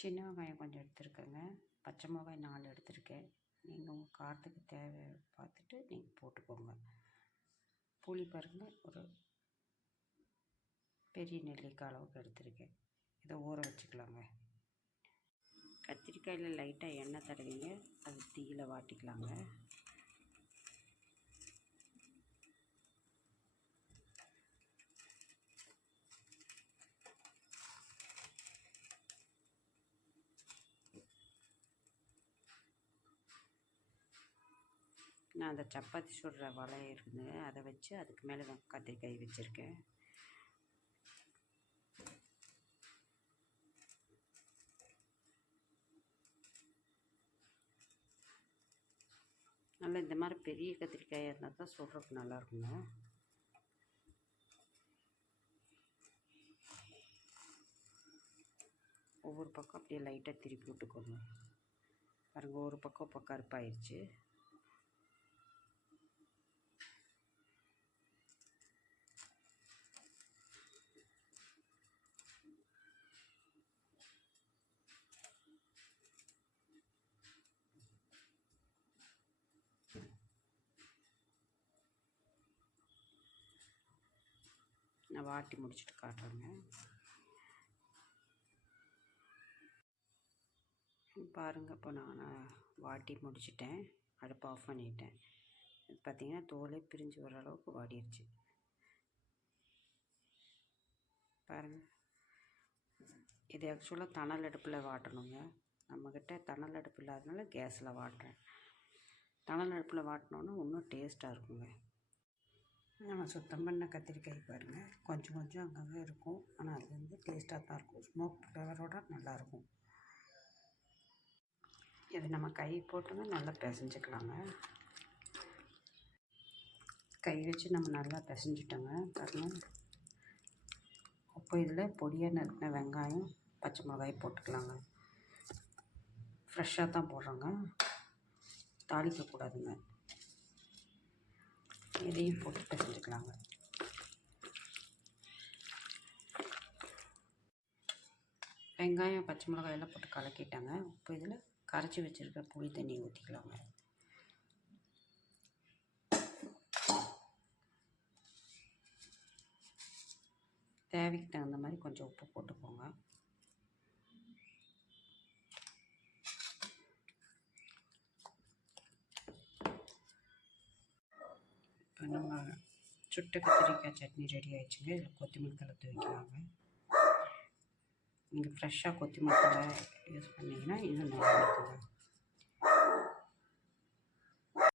சின்ன வெங்காயம் கொஞ்சம் எடுத்துருக்கேங்க. பச்சை மிளகாய் நாலு எடுத்திருக்கேன். நீங்கள் உங்கள் காரத்துக்கு தேவை பார்த்துட்டு நீங்கள் போட்டுக்கோங்க. புளி பாருங்கள் ஒரு பெரிய நெல்லிக்காய் அளவுக்கு எடுத்திருக்கேன். இதை ஊற வச்சுக்கலாங்க. கத்திரிக்காயில் லைட்டாக எண்ணெய் தடவிங்க. அது தீயில வாட்டிக்கலாங்க. நான் அந்த சப்பாத்தி சுடுற வலை இருக்குது அதை வச்சு அதுக்கு மேலே தான் கத்திரிக்காய் வச்சுருக்கேன். நல்லா இந்த மாதிரி பெரிய கத்திரிக்காயாக இருந்தால் தான் சுடுறதுக்கு நல்லாயிருக்குங்க. ஒவ்வொரு பக்கம் அப்படியே லைட்டாக திருப்பி விட்டுக்கோங்க. பாருங்கள் ஒரு பக்கம் இப்போ கருப்பாயிருச்சு. நான் வாட்டி முடிச்சுட்டு காட்டுறேங்க. பாருங்கள் இப்போ நான் வாட்டி முடிச்சிட்டேன். அடுப்பு ஆஃப் பண்ணிட்டேன். இது பார்த்திங்கன்னா தோலே பிரிஞ்சு வர அளவுக்கு வாடிடுச்சு பாருங்கள் இது ஆக்சுவலாக தணல் அடுப்பில் வாட்டணுங்க. நம்மக்கிட்ட தணல் அடுப்பு இல்லாதனால கேஸில் வாட்டுறேன். தணல் அடுப்பில் வாட்டினோன்னா இன்னும் டேஸ்ட்டாக இருக்குங்க. நம்ம சுத்தம் பண்ண கத்திரிக்காய் பாருங்கள் கொஞ்சம் கொஞ்சம் அங்கங்கே இருக்கும். ஆனால் அது வந்து டேஸ்ட்டாக தான் இருக்கும். ஸ்மோக் ஃப்ளேவரோட நல்லாயிருக்கும் இது நம்ம கை போட்டுங்க நல்லா பிசைஞ்சிக்கலாங்க. கை வச்சு நம்ம நல்லா பிசைஞ்சிட்டோங்க. பாருங்கள் அப்போ இதில் பொடியாக நறுக்கின வெங்காயம் பச்சை மிளகாய் போட்டுக்கலாங்க. ஃப்ரெஷ்ஷாக தான் போடுறோங்க. தாளிக்கக்கூடாதுங்க. இதையும் போட்டு பிசைஞ்சுக்கலாங்க. வெங்காயம் பச்சை மிளகாய் எல்லாம் போட்டு கலக்கிட்டாங்க. இப்போ இதில் கரைச்சி வச்சுருக்க புளி தண்ணி ஊற்றிக்கலாங்க தேவைக்கு தகுந்த மாதிரி கொஞ்சம் உப்பு போட்டுக்கோங்க இப்போ நம்ம சுட்ட கத்திரிக்காய் சட்னி ரெடி ஆயிடுச்சுங்க. இதில் கொத்தமல்லி தலை தூவிக்கலாங்க. நீங்கள் ஃப்ரெஷ்ஷாக கொத்தமல்லி தலை யூஸ் பண்ணிங்கன்னா இன்னும் நல்லா இருக்குங்க.